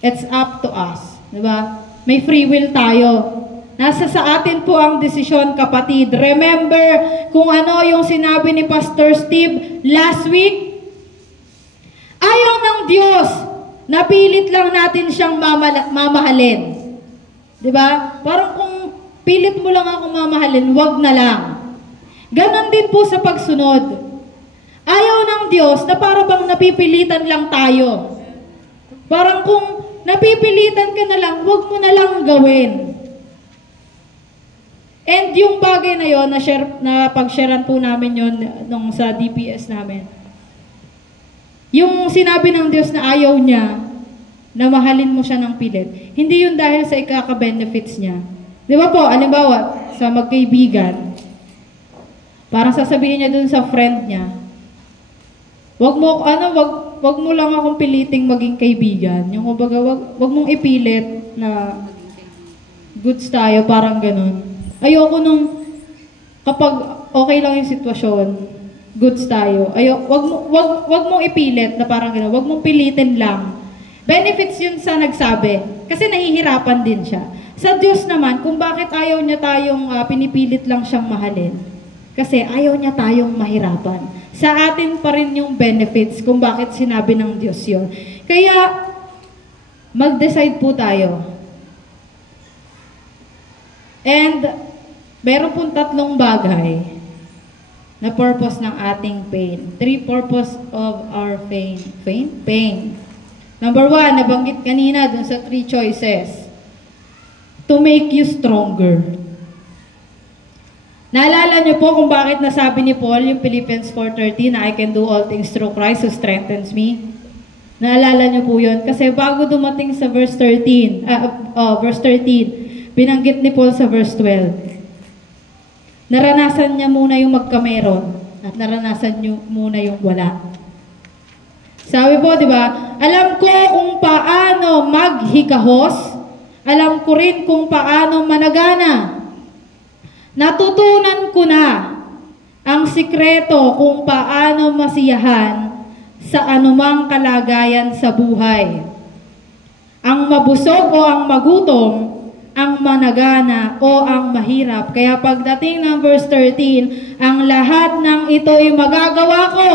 It's up to us. Diba? May free will tayo. Nasa sa atin po ang desisyon, kapatid. Remember kung ano yung sinabi ni Pastor Steve last week? Ayaw ng Diyos, napilit lang natin siyang mamahalin. Diba? Parang kung pilit mo lang ako mamahalin, wag na lang. Ganon din po sa pagsunod. Ayaw ng Diyos na para bang napipilitan lang tayo. Parang kung napipilitan ka na lang, wag mo na lang gawin. And yung bagay na yon na pag-sharean po namin yon nung sa DPS namin. Yung sinabi ng Diyos na ayaw niya na mahalin mo siya ng pilit, hindi yun dahil sa ikaka-benefits niya. Di ba po, alimbawa, sa magkaibigan, parang sasabihin niya dun sa friend niya, wag mo lang akong piliting maging kaibigan. Yung kumbaga, wag mong ipilit na goods tayo, parang ganun. Ayoko nung kapag okay lang yung sitwasyon, goods tayo. Wag mong ipilit na parang gano'n. Wag mong pilitin lang. Benefits yun sa nagsabi. Kasi nahihirapan din siya. Sa Diyos naman, kung bakit ayaw niya tayong pinipilit lang siyang mahalin. Kasi ayaw niya tayong mahirapan. Sa atin pa rin yung benefits kung bakit sinabi ng Diyos yun. Kaya, mag-decide po tayo. And, meron pong tatlong bagay na purpose ng ating pain. Three purpose of our pain. Pain? Number 1, nabanggit kanina dun sa 3 choices. To make you stronger. Naalala niyo po kung bakit nasabi ni Paul yung Philippians 4:13 na I can do all things through Christ who strengthens me? Naalala niyo po yun? Kasi bago dumating sa verse 13, binanggit ni Paul sa verse 12. Naranasan niya muna yung magkameron at naranasan niyo muna yung wala. Sabi po, di ba? Alam ko kung paano maghikahos. Alam ko rin kung paano managana. Natutunan ko na ang sikreto kung paano masiyahan sa anumang kalagayan sa buhay. Ang mabusog o ang magutom, ang managana o ang mahirap. Kaya pagdating ng verse 13, ang lahat ng ito ay magagawa ko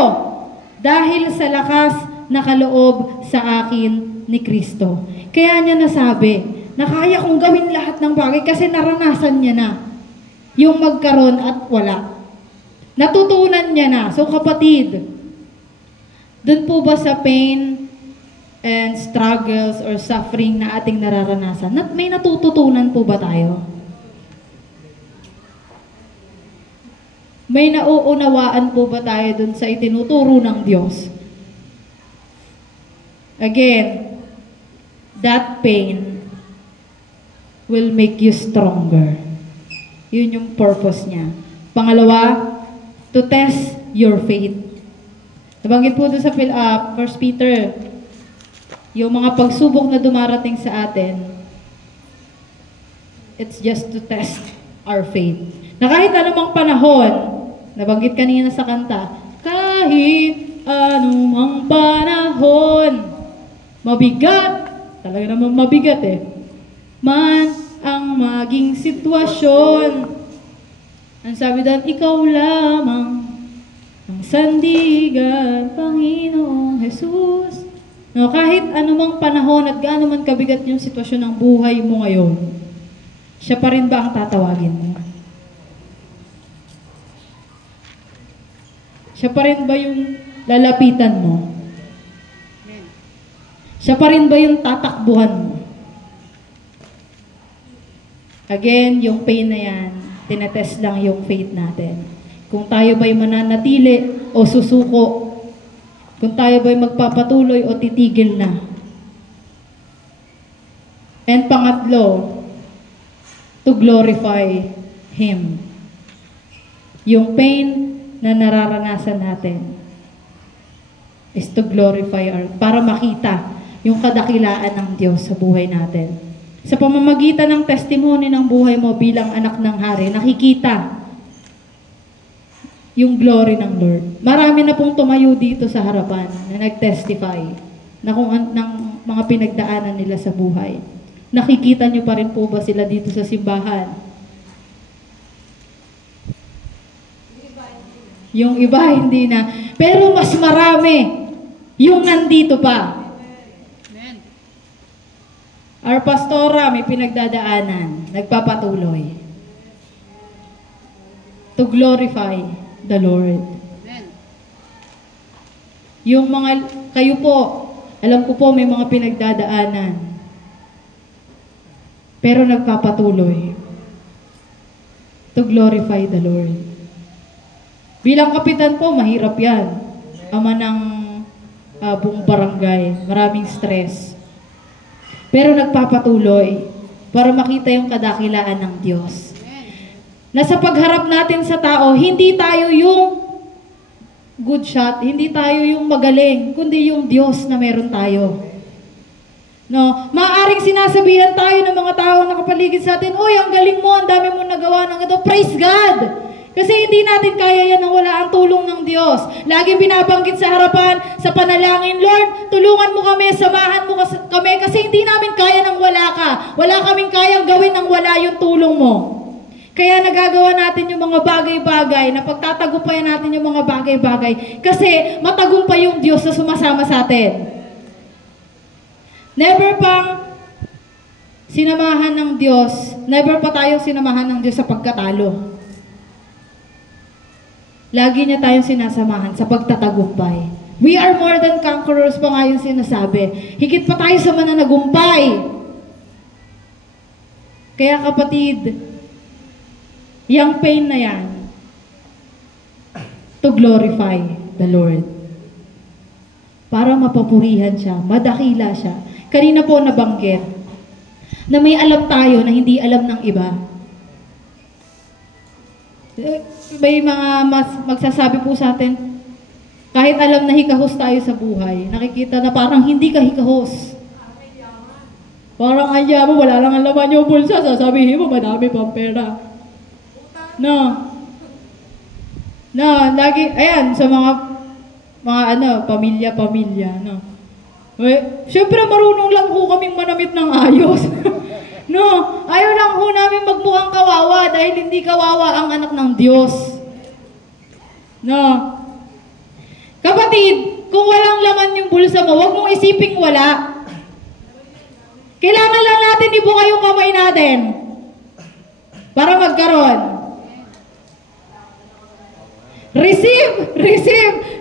dahil sa lakas na kaloob sa akin ni Kristo. Kaya niya nasabi na kaya kong gawin lahat ng bagay kasi naranasan niya na yung magkaroon at wala. Natutunan niya na. So kapatid, dun po ba sa pain and struggles or suffering na ating nararanasan, may natututunan po ba tayo? May nauunawaan po ba tayo dun sa itinuturo ng Diyos? Again, that pain will make you stronger. Yun yung purpose niya. Pangalawa, to test your faith. Nabanggit po doon sa 1 Peter, yung mga pagsubok na dumarating sa atin, it's just to test our faith. Na kahit anumang panahon, nabanggit kanina sa kanta, kahit anumang panahon, mabigat, talaga naman mabigat man ang maging sitwasyon. Ang sabi doon, ikaw lamang ang sandigan, Panginoong Jesus. No, kahit anumang panahon at gaano man kabigat yung sitwasyon ng buhay mo ngayon, siya pa rin ba ang tatawagin mo? Siya pa rin ba yung lalapitan mo? Siya pa rin ba yung tatakbuhan mo? Again, yung pain na yan, tinetest lang yung faith natin. Kung tayo ba'y mananatili o susuko, kung tayo ba'y magpapatuloy o titigil na. And pangatlo, to glorify Him. Yung pain na nararanasan natin is to glorify para makita yung kadakilaan ng Diyos sa buhay natin. Sa pamamagitan ng testimony ng buhay mo bilang anak ng hari, nakikita yung glory ng Lord. Marami na pong tumayo dito sa harapan na nag-testify na kung ng mga pinagdaanan nila sa buhay. Nakikita nyo pa rin po ba sila dito sa simbahan? Yung iba hindi na. Pero mas marami yung nandito pa. Our pastora may pinagdadaanan, nagpapatuloy. To glorify the Lord. Amen. Yung mga, kayo po, alam ko po may mga pinagdadaanan. Pero nagpapatuloy. To glorify the Lord. Bilang kapitan po, mahirap yan. Ama ng buong barangay, maraming stress. Pero nagpapatuloy para makita yung kadakilaan ng Diyos. Na sa pagharap natin sa tao, hindi tayo yung good shot, hindi tayo yung magaling, kundi yung Diyos na meron tayo. No, maaaring sinasabihan tayo ng mga tao na nakapaligid sa atin, "Uy, ang galing mo, ang dami mo nagawa ng ito." Praise God! Kasi hindi natin kaya yan nang wala ang tulong ng Diyos. Lagi binabanggit sa harapan, sa panalangin, "Lord, tulungan mo kami, samahan mo kami, kasi hindi namin kaya nang wala ka. Wala kaming kayang gawin nang wala yung tulong mo." Kaya nagagawa natin yung mga bagay-bagay, na pagtatagumpayan natin yung mga bagay-bagay, kasi matagumpay yung Diyos na sumasama sa atin. Never pang sinamahan ng Diyos, never pa tayong sinamahan ng Diyos sa pagkatalo. Lagi niya tayong sinasamahan sa pagtatagumpay. We are more than conquerors pa nga yung sinasabi. Higit pa tayo sa mananagumpay. Kaya kapatid, yung pain na yan, to glorify the Lord. Para mapapurihan siya, madakila siya. Kanina po nabanggit na may alam tayo na hindi alam ng iba. May mga magsasabi po sa atin, kahit alam na hikahos tayo sa buhay, nakikita na parang hindi ka hikahos. Parang aya mo, wala lang ang laman yung bulsa, sasabihin mo, madami pang pera. No. No, lagi, ayan, sa mga pamilya, no. Siyempre, marunong lang ho kaming manamit ng ayos. No, ayaw lang ho namin magmukhang kawawa dahil hindi kawawa ang anak ng Diyos. No. Kapatid, kung walang laman yung bulsa mo, huwag mong isiping wala. Kailangan lang natin ibuka yung kamay natin para magkaroon.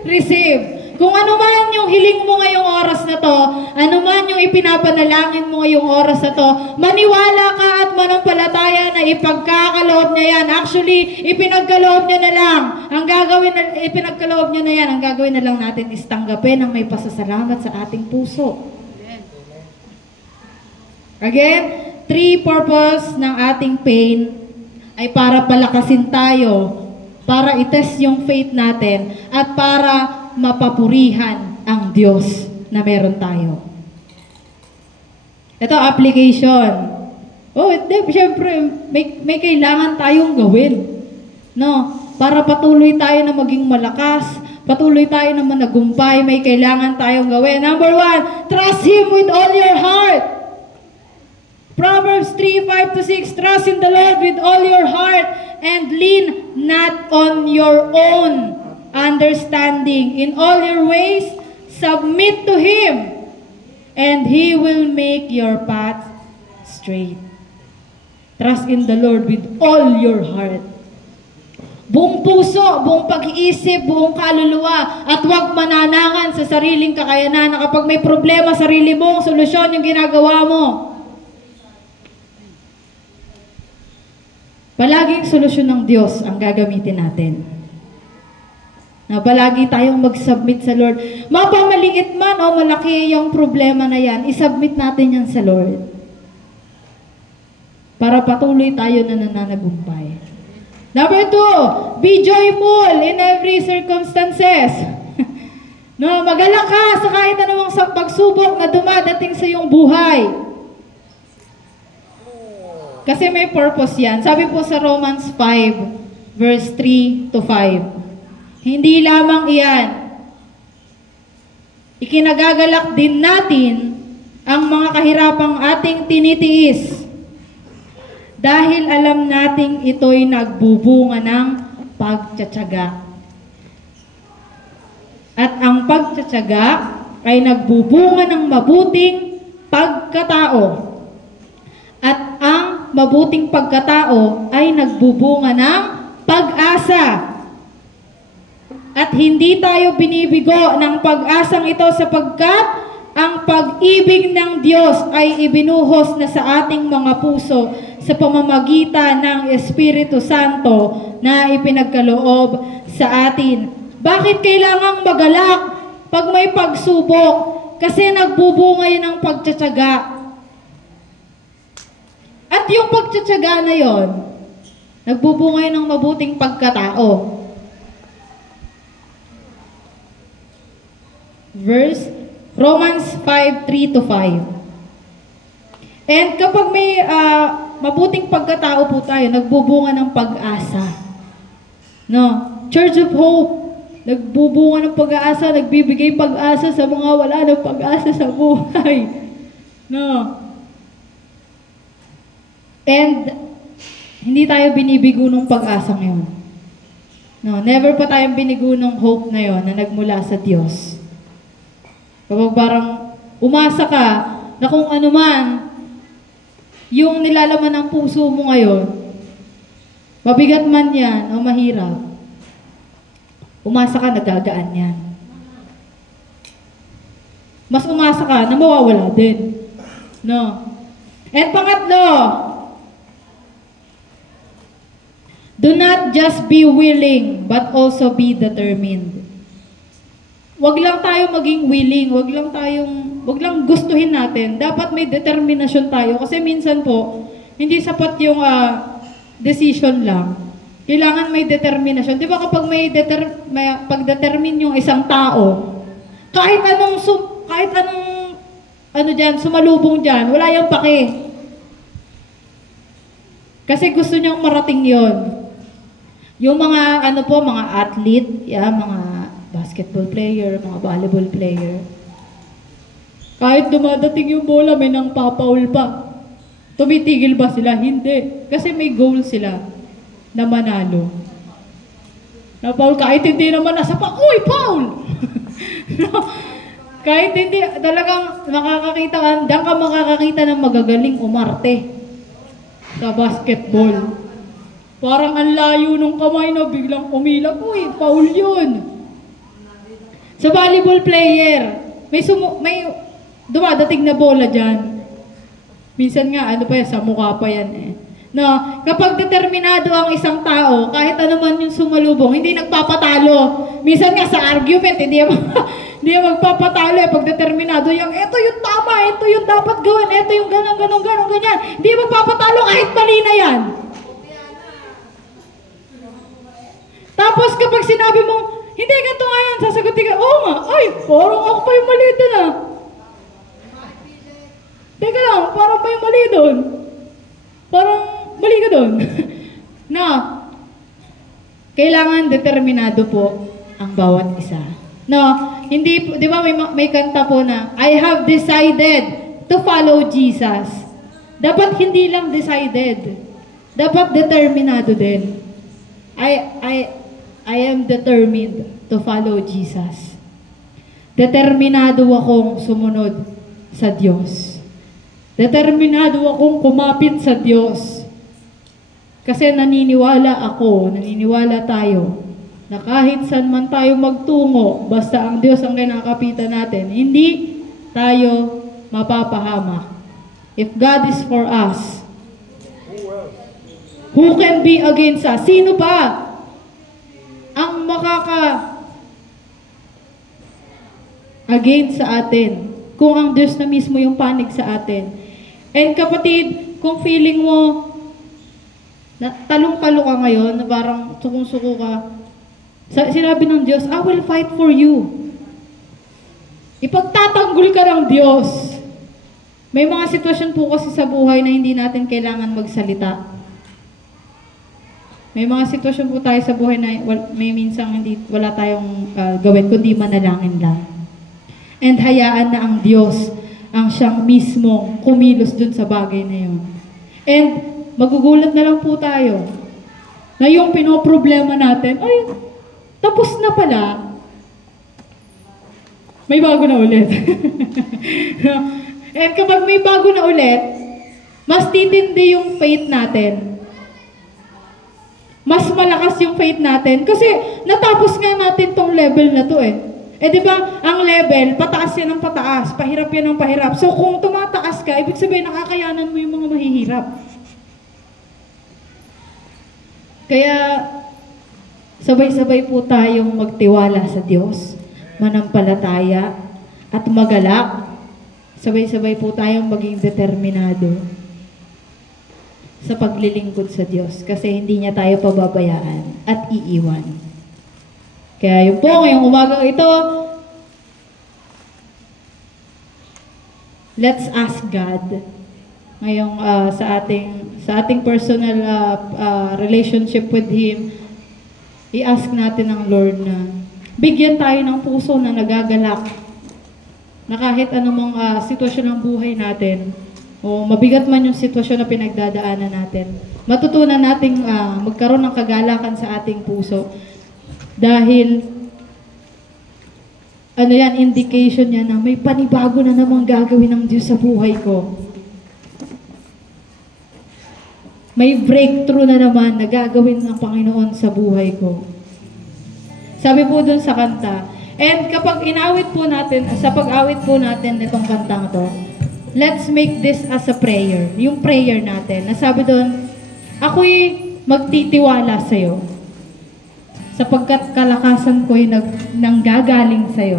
Receive. Kung ano man yung hiling mo ngayong oras na to, ano man yung ipinapanalangin mo ngayong oras na to, maniwala ka at manampalataya na ipagkakaloob niya yan. Actually, ipinagkaloob niya na lang. Ipinagkaloob niya na yan. Ang gagawin na lang natin is tanggapin ang may pasasalamat sa ating puso. Again, 3 purpose ng ating pain ay para palakasin tayo, para itest yung faith natin, at para mapapurihan ang Diyos na meron tayo. Ito, application. Siyempre, may kailangan tayong gawin. No? Para patuloy tayo na maging malakas, patuloy tayo na managumpay, may kailangan tayong gawin. Number 1, trust Him with all your heart. Proverbs 3:5-6, trust in the Lord with all your heart and lean not on your own understanding. In all your ways, submit to Him, and He will make your path straight. Trust in the Lord with all your heart. Buong puso, buong pag-iisip, buong kaluluwa, at huwag mananangan sa sariling kakayanan na kapag may problema, sarili mong solusyon yung ginagawa mo. Palaging solusyon ng Diyos ang gagamitin natin. Na palagi tayong mag-submit sa Lord. Mapamaliit man o malaki yung problema na yan, isubmit natin yan sa Lord. Para patuloy tayo na nananagumpay. Number 2, be joyful in every circumstances. No, magalak ka sa kahit anumang pagsubok na dumadating sa iyong buhay. Kasi may purpose yan. Sabi po sa Romans 5, verse 3-5. Hindi lamang iyan. Ikinagagalak din natin ang mga kahirapang ating tinitiis. Dahil alam nating ito'y nagbubunga ng pagtsatsaga. At ang pagtsatsaga ay nagbubunga ng mabuting pagkatao. At ang mabuting pagkatao ay nagbubunga ng pag-asa. At hindi tayo binibigo ng pag-asang ito sapagkat ang pag-ibig ng Diyos ay ibinuhos na sa ating mga puso sa pamamagitan ng Espiritu Santo na ipinagkaloob sa atin. Bakit kailangang magalak pag may pagsubok? Kasi nagbubunga yun ng pagtsatsaga. At yung pagtsatsaga na yon, nagbubungay ng mabuting pagkatao. Romans 5:3-5. And kapag may mabuting pagkatao po tayo, nagbubunga ng pag-asa. No? Church of Hope, nagbubunga ng pag-asa, nagbibigay pag-asa sa mga wala ng pag-asa sa buhay. No? And hindi tayo binibigo ng pag-asa ngayon. No, never pa tayong binigo ng hope na yon na nagmula sa Diyos. Kapag parang umasa ka na kung ano man yung nilalaman ng puso mo ngayon, mabigat man yan o mahirap, umasa ka, nagagaan yan. mas umasa ka na mawawala din. No? And pangatlo, do not just be willing, but also be determined. Wag lang tayo maging willing, wag lang gustuhin natin. Dapat may determinasyon tayo. Kasi minsan po, hindi sapat yung decision lang. Kailangan may determinasyon. Di ba kapag pag-determine yung isang tao, kahit anong sumalubong dyan, wala yung pake. Kasi gusto niyang marating yon. Yung mga mga athlete, mga basketball player, mga volleyball player. Kahit dumadating yung bola, may nang papaul pa. Tumitigil ba sila? Hindi. Kasi may goal sila na manalo. Na Paul, kahit hindi naman nasa pa, uy, Paul! No? Kahit hindi, talagang diyan ka makakakita ng magagaling umarte sa basketball. Parang ang layo ng kamay na biglang umilag, uy, Paul yun. Sa volleyball player, may dumadating na bola dyan. Minsan nga, sa mukha pa yan eh. No, kapag determinado ang isang tao, kahit ano man yung sumalubong, hindi nagpapatalo. Minsan nga sa argument, hindi magpapatalo eh. Pag determinado yung, ito yung tama, ito yung dapat gawin, ito yung ganun, ganyan. Hindi magpapatalo kahit mali na yan. Tapos kapag sinabi mo, hindi ganito nga yan, sasagutin ka, oo nga, ay, parang ako pa yung mali doon ah. Teka lang, parang pa yung mali doon. Parang mali ka doon. Na, kailangan determinado po ang bawat isa. No, hindi, di ba may kanta po na, I have decided to follow Jesus. Dapat hindi lang decided. Dapat determinado din. I am determined to follow Jesus. Determinado akong sumunod sa Diyos. Determinado akong kumapit sa Diyos. Kasi naniniwala tayo, na kahit saan man tayo magtungo, basta ang Diyos ang kinakapitan natin, hindi tayo mapapahamak. If God is for us, who can be against us? Sino ba ang against sa atin? Kung ang Diyos na mismo yung panig sa atin. And kapatid, kung feeling mo na talong-talo ka ngayon, na parang sukong-suko ka, sinabi ng Diyos, I will fight for you. Ipagtatanggol ka ng Diyos. May mga sitwasyon po kasi sa buhay na hindi natin kailangan magsalita. May mga sitwasyon po tayo sa buhay na may minsang wala tayong gawin, kundi manalangin lang. And hayaan na ang Diyos ang siyang mismo kumilos dun sa bagay na yun. And magugulat na lang po tayo na yung pinoproblema natin, ay, tapos na pala. May bago na ulit. And kapag may bago na ulit, mas titindi yung faith natin. Mas malakas yung faith natin. Kasi natapos nga natin tong level na to eh. Eh di ba, ang level, pataas yan ng pataas, pahirap yan ng pahirap. So kung tumataas ka, ibig sabihin nakakayanan mo yung mga mahihirap. Kaya sabay-sabay po tayong magtiwala sa Diyos, manampalataya at magalak. Sabay-sabay po tayong maging determinado sa paglilingkod sa Diyos kasi hindi niya tayo pababayaan at iiwan. Kaya yun po, ngayong umagang ito, let's ask God ngayong sa ating personal relationship with Him, i-ask natin ang Lord na bigyan tayo ng puso na nagagalak na kahit anumang sitwasyon ng buhay natin, o mabigat man yung sitwasyon na pinagdadaanan natin, matutunan nating magkaroon ng kagalakan sa ating puso. Dahil, indication yan na may panibago na namang gagawin ng Diyos sa buhay ko. May breakthrough na naman na gagawin ng Panginoon sa buhay ko. Sabi po dun sa kanta, And kapag inawit po natin, sa pag-awit po natin itong kantang to, let's make this as a prayer. Yung prayer natin. Nasabi doon, ako'y magtitiwala sa'yo sapagkat kalakasan ko'y nanggagaling sa'yo.